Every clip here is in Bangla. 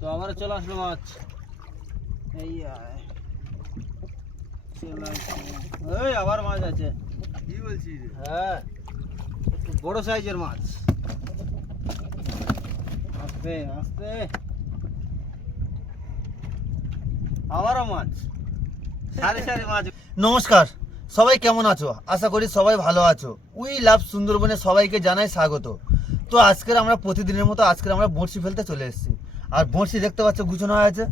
তো আবার চলে আসলো মাছ। এই। এই আবার মাছ আছে। কি বলছিস হ্যাঁ একটু বড় সাইজের মাছ। আস্তে আস্তে আবারও মাছ। সারি সারি মাছ। নমস্কার সবাই কেমন আছো? আশা করি সবাই ভালো আছো। উই লাভ সুন্দরবনে সবাইকে জানাই স্বাগত। তো আজকের আমরা প্রতিদিনের মতো আজকের আমরা বড়শি ফেলতে চলে এসেছি। আর বড়শি দেখতে পাচ্ছ গুছানো হয়ে আছে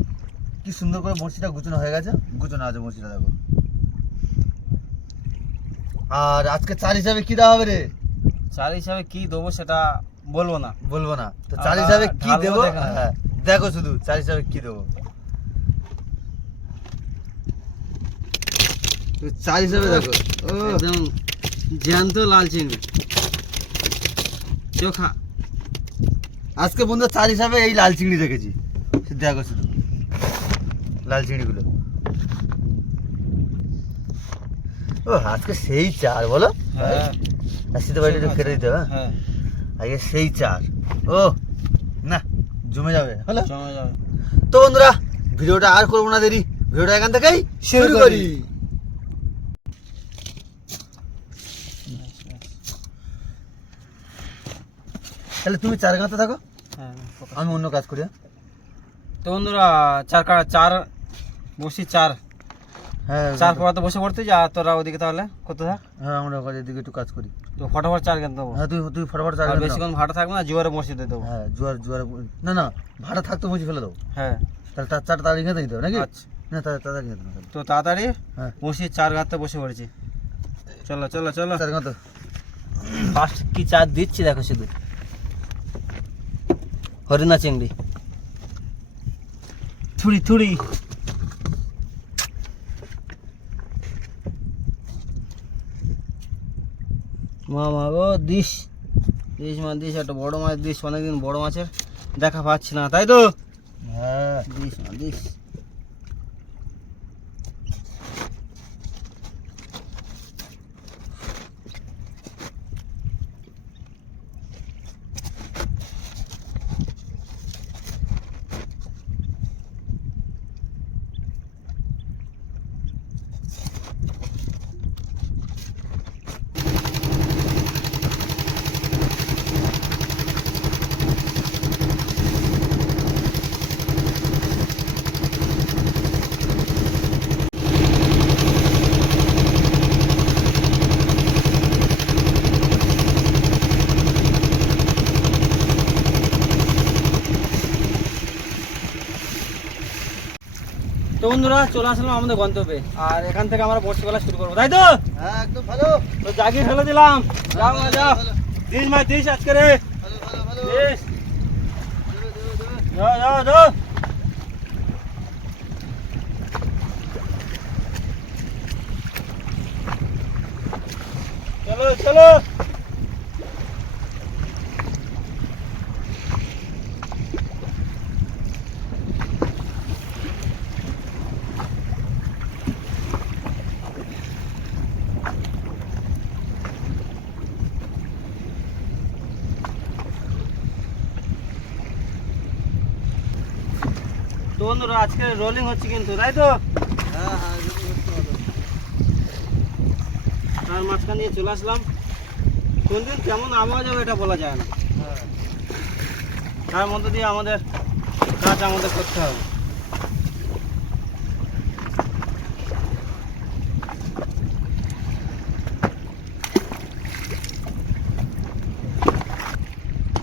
কি সুন্দর করে বড়শিটা গুছানো হয়ে গেছে। গুছানো আছে বড়শিটা দেখো। আর আজকে চার হিসাবে কি দেওয়া হবে রে? চার হিসাবে কি দেবো সেটা বলব না। বলব না। তো চার হিসাবে কি দেবো? দেখো হ্যাঁ দেখো শুধু চার হিসাবে কি দেবো। চার হিসাবে দেখো। ও একদম জ্যান্ত লাল চিংড়ি। চোখা। আজকে বন্ধু চার হিসাবে এই লাল চিংড়ি রেখেছি দেখো শুধু। লাল চিংড়িগুলো। ও আজকে সেই চার বলো? হ্যাঁ। আর শীতে বাড়িটা একটু কেটে দিতে হবে হ্যাঁ? হ্যাঁ। আজকে সেই চার। ও না জমে যাবে হলো? জমে যাবে। তো বন্ধুরা ভিডিওটা আর করব না দেরি। ভিডিওটা এখান থেকেই শুরু করি করি। তাহলে তুমি চার গাঁতে থাকো। হ্যাঁ আমি অন্য কাজ করি হ্যাঁ? তো বন্ধুরা চার কাটা চার বসি চার। হ্যাঁ চার পড়াতে বসে পড়তে যা তোরা ওদিকে তাহলে কত থাক? হ্যাঁ আমরা কাজের দিকে একটু কাজ করি। তো ফটাফট চার কেন দেবো। হ্যাঁ তুই তুই ফটাফট চার বেশিক্ষণ ভাড়া থাকবে না জোয়ারে বসে দিয়ে দেবো। হ্যাঁ জোয়ার জোয়ার না না ভাড়া থাকতো বুঝি ফেলে দেবো। হ্যাঁ। তাহলে তার চারটা তাড়ি খেতে দিতে হবে নাকি? আচ্ছা। না তাড়াতাড়ি খেতে তো তাড়াতাড়ি হ্যাঁ। বসি চার গাঁতে বসে পড়েছি। চলো চলো চলো। চার গাঁতে। ফার্স্ট কি চার দিচ্ছি দেখো শুধু। হরিণা চিংড়ি। থুড়ি থুড়ি। মা মা গো দিস। দিস মা দিস একটা বড় মাছ দিস অনেকদিন বড় মাছের দেখা পাচ্ছি না তাই তো? হ্যাঁ। দিস মা দিস। তো বন্ধুরা চলে আসলাম আমাদের গন্তব্যে। আর এখান থেকে আমরা বর্ষি বেলা শুরু করব। তাই তো? হ্যাঁ একদম ভালো। তো জাগিয়ে ফেলে দিলাম। যাও যাও। দিস আজকে রে। যাও যাও যাও। চলো চলো। তো বন্ধুরা আজকে রোলিং হচ্ছে কিন্তু তাই তো? হ্যাঁ হ্যাঁ। তার মাঝখান দিয়ে চলে আসলাম। কোন দিন কেমন আবহাওয়া যাবে এটা বলা যায় না। হ্যাঁ। তার মধ্যে দিয়ে আমাদের কাজ আমাদের করতে হবে।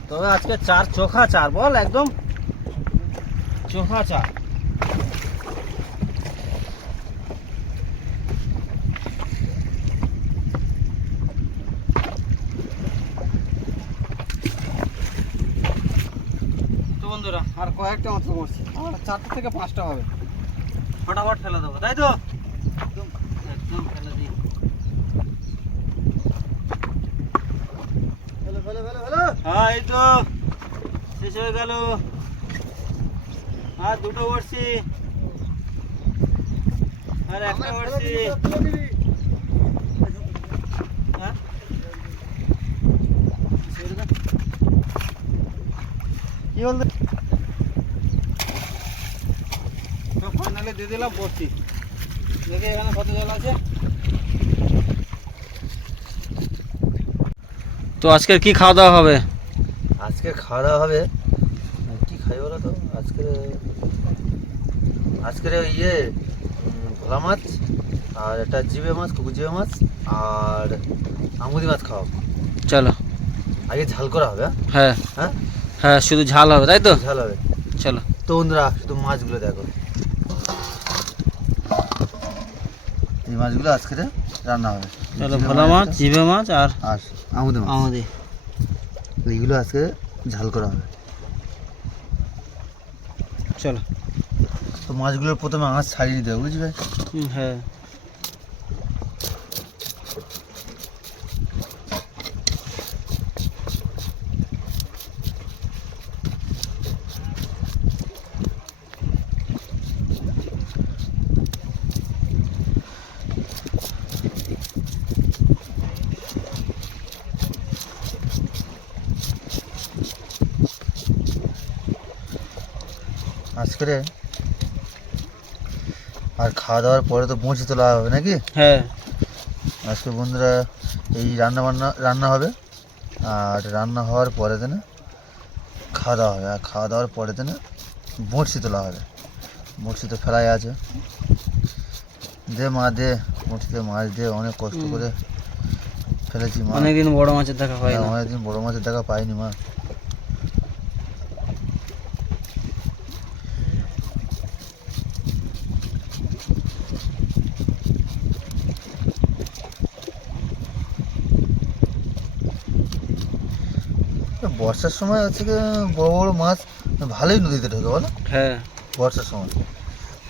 তবে আজকে চার চোখা চার বল একদম। চার তো বন্ধুরা, আর কয়েকটা মাত্র করছি। আর চারটা থেকে পাঁচটা হবে। ফটাফট ফেলে দেবো, তাই তো? একদম একদম ফেলে দিই। ভালো ভালো ভালো হ্যাঁ এই তো। শেষ হয়ে গেল। আর দুটো বড়ছি আর একটা ফেলে হ্যাঁ? কি বলতে ফাইনালি দিয়ে দিলাম বসছি দেখি এখানে কত জল আছে। তো আজকের কি খাওয়া দাওয়া হবে? আজকে খাওয়া দাওয়া হবে। কি খাই বলো তো? আজকে আজকের ইয়ে ভোলা মাছ আর একটা জিবে মাছ কুকুর জিবে মাছ আর আমুদি মাছ খাওয়াবো চলো। আগে ঝাল করা হবে হ্যাঁ? হ্যাঁ। হ্যাঁ? হ্যাঁ শুধু ঝাল হবে তাই তো? ঝাল হবে। চলো। তো বন্ধুরা শুধু মাছগুলো দেখো। এই মাছগুলো আজকে রান্না হবে। চলো ভোলা মাছ জিভে মাছ আর আর আমুদি মাছ। আমাদের এইগুলো আজকে ঝাল করা হবে। চলো। তো মাছগুলোর প্রথমে আঁচ ছাড়িয়ে দেবে হবে হ্যাঁ আজকে আর খাওয়া দাওয়ার পরে তো পৌঁছে তোলা হবে নাকি? হ্যাঁ। আজকে বন্ধুরা এই রান্না বান্না রান্না হবে। আর রান্না হওয়ার পরে দিনে খাওয়া দাওয়া হবে। আর খাওয়া দাওয়ার পরে দিনে বড়শি তোলা হবে। বড়শি তো ফেলাই আছে। দে মা দে। বড়শিতে মাছ দিয়ে অনেক কষ্ট করে ফেলেছি মা। অনেকদিন বড় মাছের দেখা হয় না অনেকদিন বড় মাছের দেখা পাইনি মা। বর্ষার সময় হচ্ছে কি বড় বড় মাছ ভালোই নদীতে ঢোকে বলো? হ্যাঁ। বর্ষার সময়।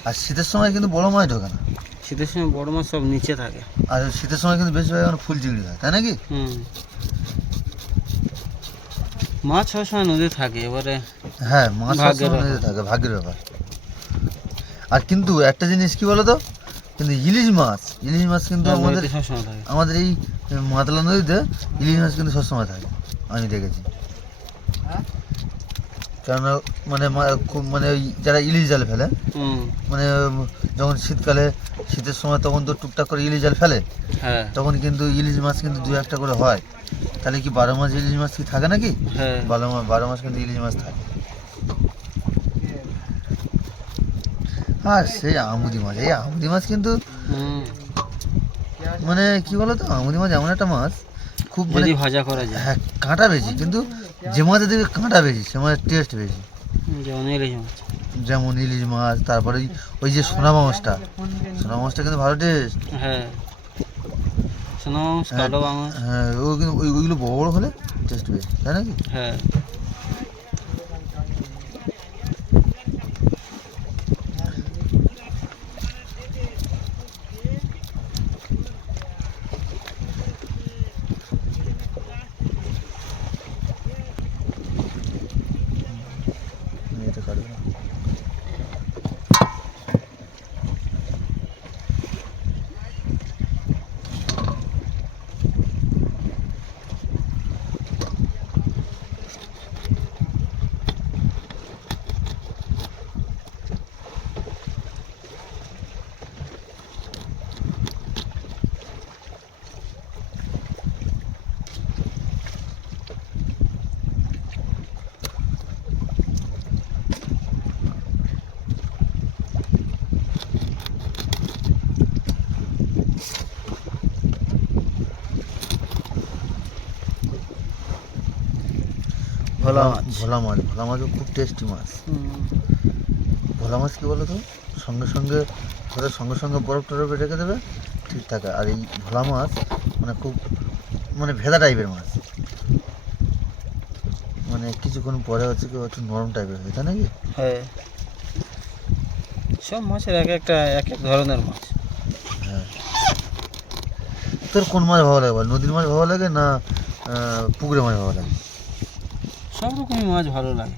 আর শীতের সময় কিন্তু বড় মাছ ঢোকে না। শীতের সময় বড় মাছ সব নিচে থাকে। আর শীতের সময় কিন্তু বেশিরভাগ এখন ফুল চিংড়ি হয় তাই নাকি? হুম। মাছ সবসময় নদী থাকে এবারে হ্যাঁ মাছ নদীতে থাকে ভাগ্যের ব্যাপার। আর কিন্তু একটা জিনিস কি বলো তো কিন্তু ইলিশ মাছ ইলিশ মাছ কিন্তু হ্যাঁ, আমাদের আমাদের এই মাতলা নদীতে ইলিশ মাছ কিন্তু সবসময় থাকে আমি দেখেছি। কেননা মানে খুব মানে যারা ইলিশ জাল ফেলে মানে যখন শীতকালে শীতের সময় তখন তো টুকটাক করে ইলিশ জাল ফেলে হ্যাঁ। তখন কিন্তু ইলিশ মাছ কিন্তু দু একটা করে হয়। তাহলে কি বারো মাস ইলিশ মাছ কি থাকে নাকি? হ্যাঁ। বারো মাস বারো মাস কিন্তু ইলিশ মাছ থাকে। আর সেই আমুদি মাছ এই আমুদি মাছ কিন্তু মানে কি বলতো? আমুদি মাছ এমন একটা মাছ খুব মানে ভাজা করা যায়। হ্যাঁ কাঁটা বেশি কিন্তু যে মাছের দিকে কাঁটা বেশি সে মাছের টেস্ট বেশি। যেমন ইলিশ মাছ। যেমন ইলিশ মাছ তারপরে ওই- যে সোনা মাছটা। সোনা মাছটা কিন্তু ভালো টেস্ট হ্যাঁ। সোনা মাছ হ্যাঁ। কালো মাছ। হ্যাঁ ওই কিন্তু ওই ওইগুলো বড় বড় হলে টেস্ট বেশি তাই নাকি? হ্যাঁ এটা কাটবে না। ভোলা মাছ। ভোলা মাছ ভোলা মাছও খুব টেস্টি মাছ। ভোলা মাছ কি বলো তো সঙ্গে সঙ্গে ধরে সঙ্গে সঙ্গে বরফ টরফে রেখে দেবে ঠিক থাকে। আর এই ভোলা মাছ মানে খুব মানে ভেদা টাইপের মাছ। মানে কিছুক্ষণ পরে হচ্ছে কি একটু নরম টাইপের হয়ে তাই নাকি? হ্যাঁ। সব মাছের এক একটা এক এক ধরনের মাছ। হ্যাঁ। তোর কোন মাছ ভালো লাগে নদীর মাছ ভালো লাগে না পুকুরের মাছ ভালো লাগে? সব রকমই মাছ ভালো লাগে।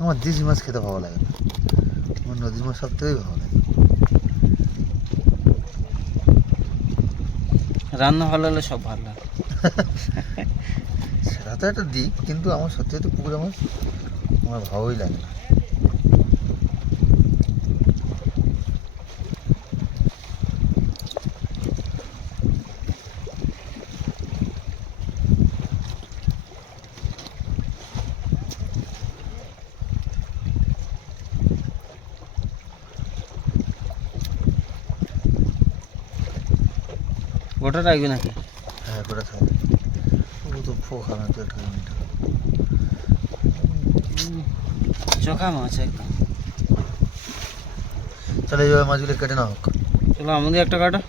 আমার দেশি মাছ খেতে ভালো লাগে না। আমার নদীর মাছ সব থেকেই ভালো লাগে। রান্না ভালো হলে সব ভালো লাগে। সেটা তো একটা দিক কিন্তু আমার সত্যি তো পুকুরে মাছ আমার ভালোই লাগে না। গোটা রাখবি নাকি? হ্যাঁ করে থাকবে ও তো ফোকা না তো। চোখা মাছ একদম। তাহলে এইভাবে মাছগুলো কেটে নাও। চলো আমাদের একটা কাটা।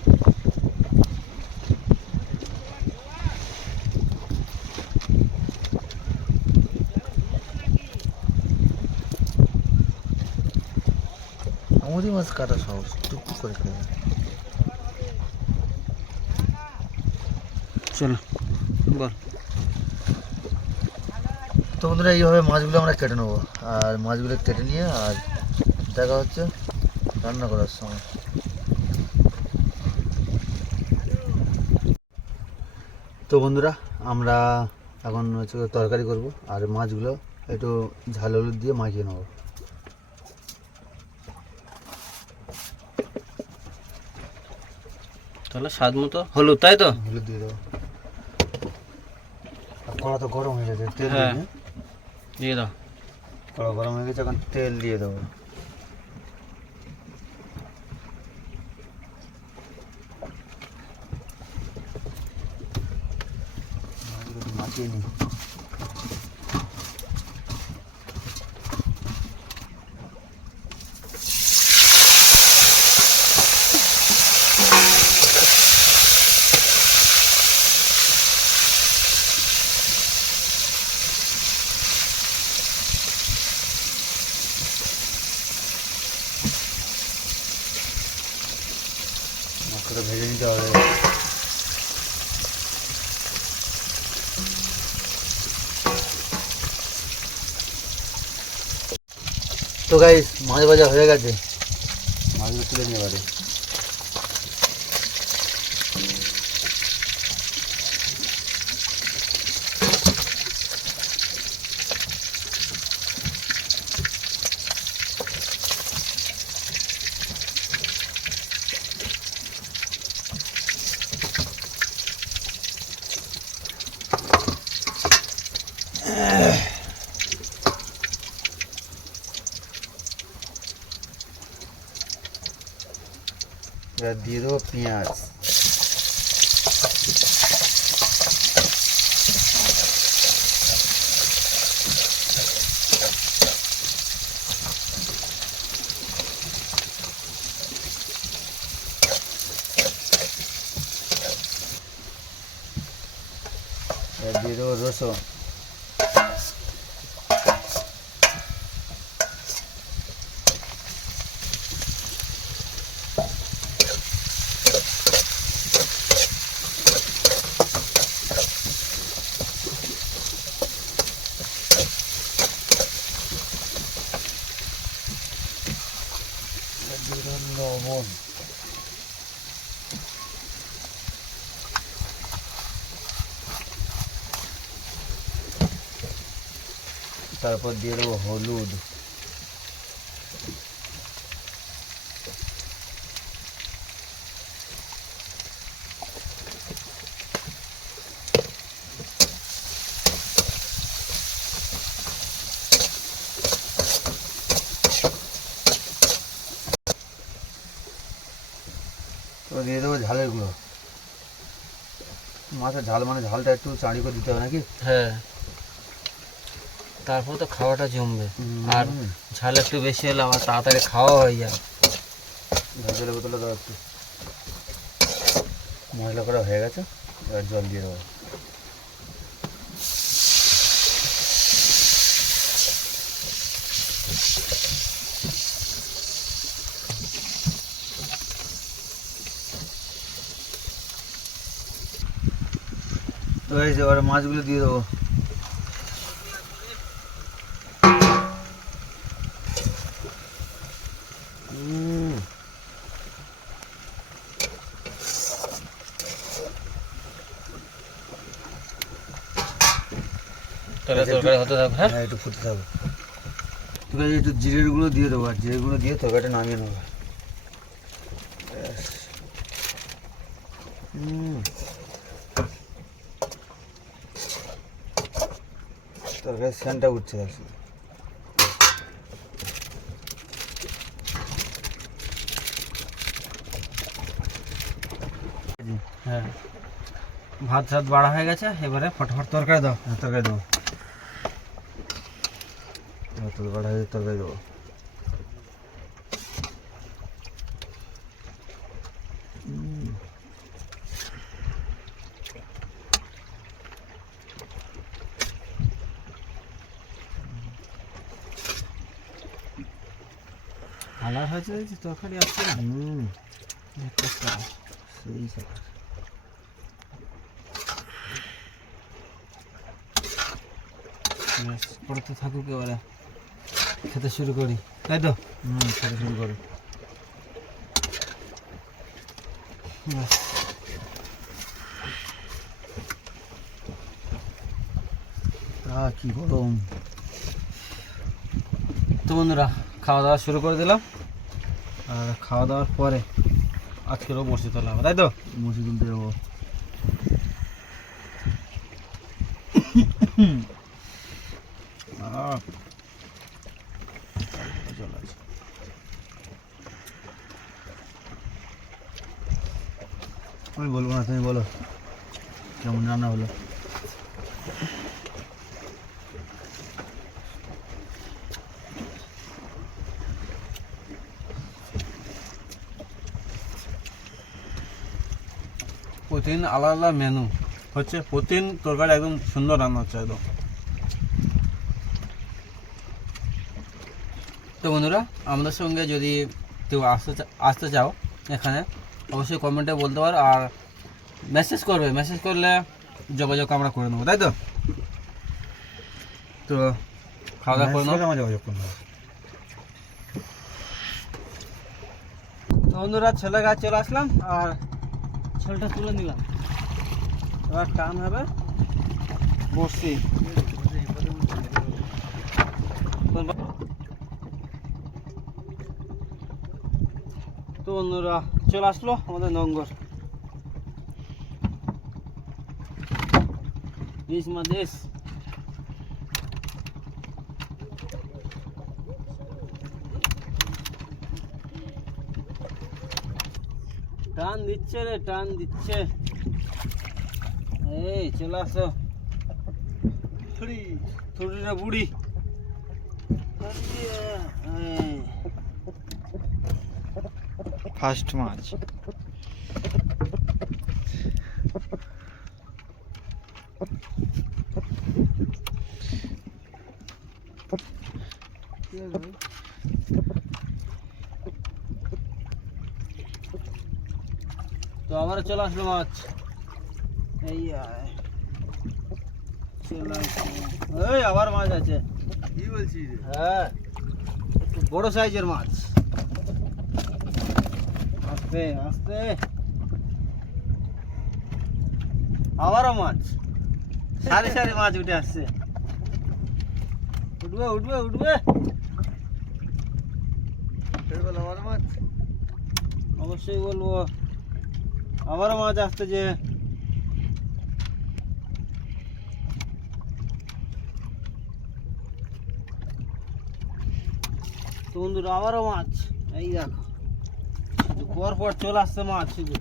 আমাদের মাছ কাটা সহজ টুকটুক করে কেটে চলো বল। তো বন্ধুরা এইভাবে মাছগুলো আমরা কেটে নেব। আর মাছগুলো কেটে নিয়ে আর দেখা হচ্ছে রান্না করার সময়। তো বন্ধুরা আমরা এখন হচ্ছে তরকারি করব আর মাছগুলো একটু ঝাল হলুদ দিয়ে মাখিয়ে নেব। তাহলে স্বাদ মতো হলুদ তাই তো? হলুদ দিয়ে দেবো। কড়া তো গরম হয়ে গেছে তেল হ্যাঁ। দিয়ে। দাও। কড়া গরম হয়ে গেছে এখন তেল দিয়ে দেবো। মাখিয়ে নিই মাছটা ভেজে নিতে হবে তো গাইস মাছ ভাজা হয়ে গেছে। মাছগুলো তুলে নিয়ে এবারে এবার দিয়ে দেবো পেঁয়াজ তারপর দিয়ে দেবো হলুদ তো দিয়ে দেবো ঝালের গুঁড়ো। মাছের ঝাল মানে ঝালটা একটু চাঁড়ি করে দিতে হবে নাকি? হ্যাঁ। তারপর তো খাওয়াটা জমবে। আর ঝাল একটু বেশি হলে আবার তাড়াতাড়ি খাওয়া হয়ে যায়। জলের বোতলে দাও একটু। মশলা করা হয়ে গেছে এবার জল দিয়ে দেবো। তো এই যে এবার মাছগুলো দিয়ে দেবো। তরকারি হতে থাকবে হ্যাঁ? হ্যাঁ একটু ফুটে থাকবে। ঠিক আছে একটু জিরের গুঁড়ো দিয়ে দেবো আর জিরের গুঁড়ো দিয়ে তরকারিটা নামিয়ে নেব। তরকারির স্যানটা উঠছে আসলে হ্যাঁ। ভাত সাত বাড়া হয়ে গেছে এবারে ফটাফট তরকারি দাও। হ্যাঁ, তরকারি দেবো। তরকারি তরকারি দেবো কালার হয়েছে দেখছি তরকারি আসছে না হুম একটা স্বাদ। সেই সব ব্যাস, পড়তে থাকুক এবারে খেতে শুরু করি। তাই তো? হুম খেতে শুরু করি। কি গরম। তো বন্ধুরা খাওয়া দাওয়া শুরু করে দিলাম। আর খাওয়া দাওয়ার পরে আজকেরও বসে তোলা হবে তাই তো? মুসি তুলতে যাব আহ, জল আছে। আমি বলব না তুমি বলো কেমন রান্না হলো প্রতিদিন আলাদা আলাদা মেনু হচ্ছে প্রতিদিন তরকারি একদম সুন্দর রান্না হচ্ছে একদম। তো বন্ধুরা আমাদের সঙ্গে যদি কেউ আসতে আসতে চাও এখানে অবশ্যই কমেন্টে বলতে পারো আর মেসেজ করবে। মেসেজ করলে যোগাযোগ আমরা করে নেব তাই তো? তো খাওয়া দাওয়া করে নেব যোগাযোগ হবে। তো বন্ধুরা ছেলে গাছ চলে আসলাম আর ছেলেটা তুলে নিলাম। এবার টান হবে। বসছি। তো অন্যরা চলে আসলো আমাদের নঙ্গর। দেশ মা দেশ। টান দিচ্ছে রে টান দিচ্ছে এই চলে আসো থুড়ি থুড়ি রে বুড়ি ফার্স্ট মাছ তো আবার চলে আসলো মাছ। এই। এই আবার মাছ আছে। কি বলছিস হ্যাঁ বড় সাইজের মাছ। আস্তে আস্তে। আবারও মাছ। সারি সারি মাছ উঠে আসছে। উঠবে উঠবে উঠবে? অবশ্যই বলব। আবারও মাছ আসতে যে বন্ধুরা, আবারও মাছ। এই দেখো। পর পর চলে আসছে মাছ শুধু।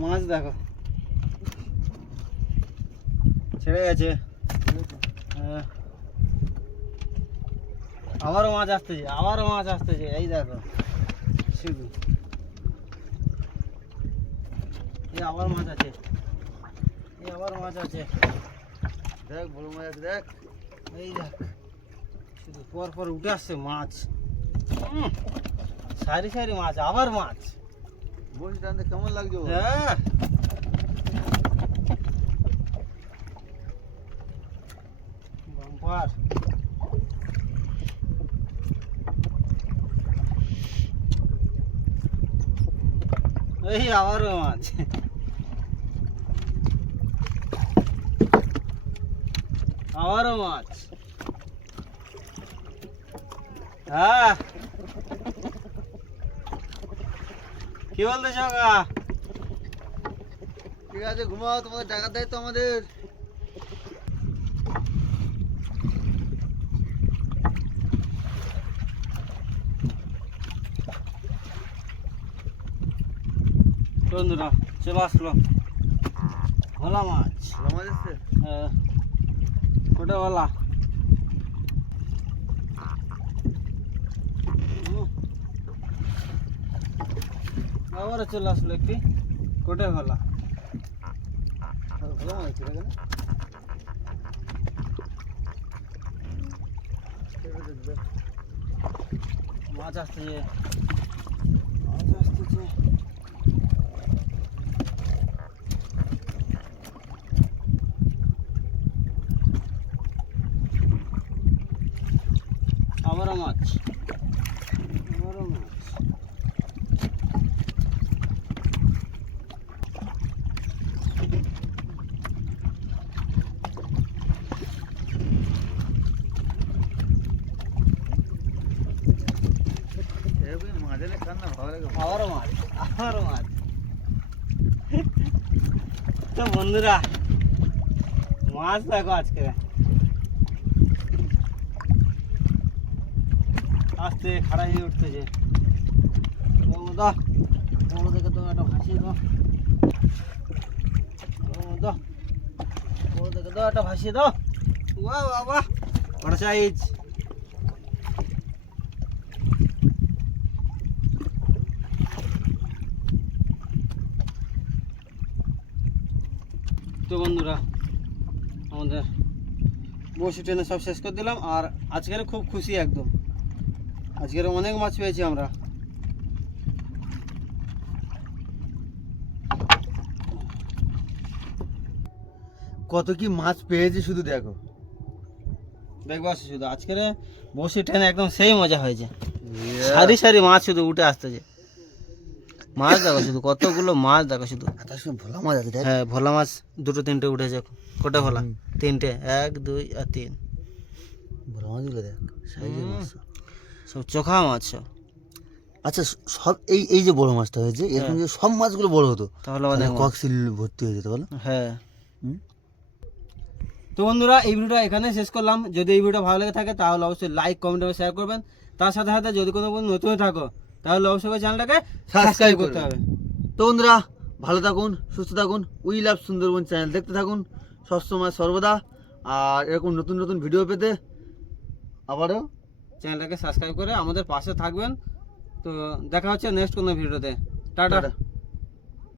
মাছ দেখো। ছেড়ে গেছে। হ্যাঁ। আবারও মাছ আসতেছে আবারও মাছ আসতেছে। এই দেখো শুধু। এই আবার মাছ আছে। এই আবার মাছ আছে। দেখ বড় মাছ আছে, দেখ। এই দেখ শুধু পর পর উঠে আসছে মাছ। সারি সারি মাছ আবার মাছ। বসে টানতে কেমন লাগছে হ্যাঁ বাম্পার এই আবারও মাছ আবারও মাছ হ্যাঁ কি বলতেছ কা ঠিক আছে, ঘুমাও, তোমাদের টাকার দায়িত্ব আমাদের। বন্ধুরা, চলে আসলো ভোলা মাছ। আমার এসছে হ্যাঁ কোটে ভোলা। আবার চলে আসলো একটি কোটে ভোলা। ভালো মাছ ছিল মাছ আসতেছে মাছ আসতেছে আবারও মাছ। আবারও মাছ। আবারও মাছ আবারও মাছ। তো বন্ধুরা মাছ দেখো আজকে। আস্তে খাড়া হয়ে উঠতেছে। ও দাও বড় দেখে তো একটা ভাসিয়ে দাও। ও দাও বড় দেখে দাও একটা ভাসিয়ে দাও। বাহ বাহ বাহ বড় সাইজ। তো বন্ধুরা, আমাদের বসে ট্রেনে সব শেষ করে দিলাম, আর আজকের খুব খুশি একদম। আজকের অনেক মাছ পেয়েছি আমরা। কত কি মাছ পেয়েছি শুধু দেখো। দেখব শুধু। আজকের বসে ট্রেনে একদম সেই মজা হয়েছে। সারি সারি মাছ শুধু উঠে আসতেছে। মাছ দেখো শুধু কতগুলো মাছ দেখো শুধু। ভোলা মাছ আছে হ্যাঁ ভোলা মাছ দুটো তিনটে উঠেছে। কটা ভোলা? তিনটে এক দুই আর তিন। ভোলা মাছগুলো দেখ সাইজের মাছ। সব। চোখা মাছ আচ্ছা সব এই এই যে বড় মাছটা হয়েছে এরকম যে সব মাছগুলো বড় হতো? তাহলে অনেক মাছ। কক্সিল ভর্তি হয়ে যেত বলো। হ্যাঁ? তো বন্ধুরা এই ভিডিওটা এখানে শেষ করলাম। যদি এই ভিডিওটা ভালো লেগে থাকে তাহলে অবশ্যই লাইক কমেন্ট এবং শেয়ার করবেন। তার সাথে সাথে যদি কোনো বন্ধু নতুন থাকো তাহলে অবশ্যই চ্যানেলটাকে সাবস্ক্রাইব করতে হবে। তো বন্ধুরা ভালো থাকুন সুস্থ থাকুন। উই লাভ সুন্দরবন চ্যানেল দেখতে থাকুন। সবসময় সর্বদা। আর এরকম নতুন নতুন ভিডিও পেতে আবারও চ্যানেলটাকে সাবস্ক্রাইব করে আমাদের পাশে থাকবেন। তো দেখা হচ্ছে নেক্সট কোনো ভিডিওতে। টাটা।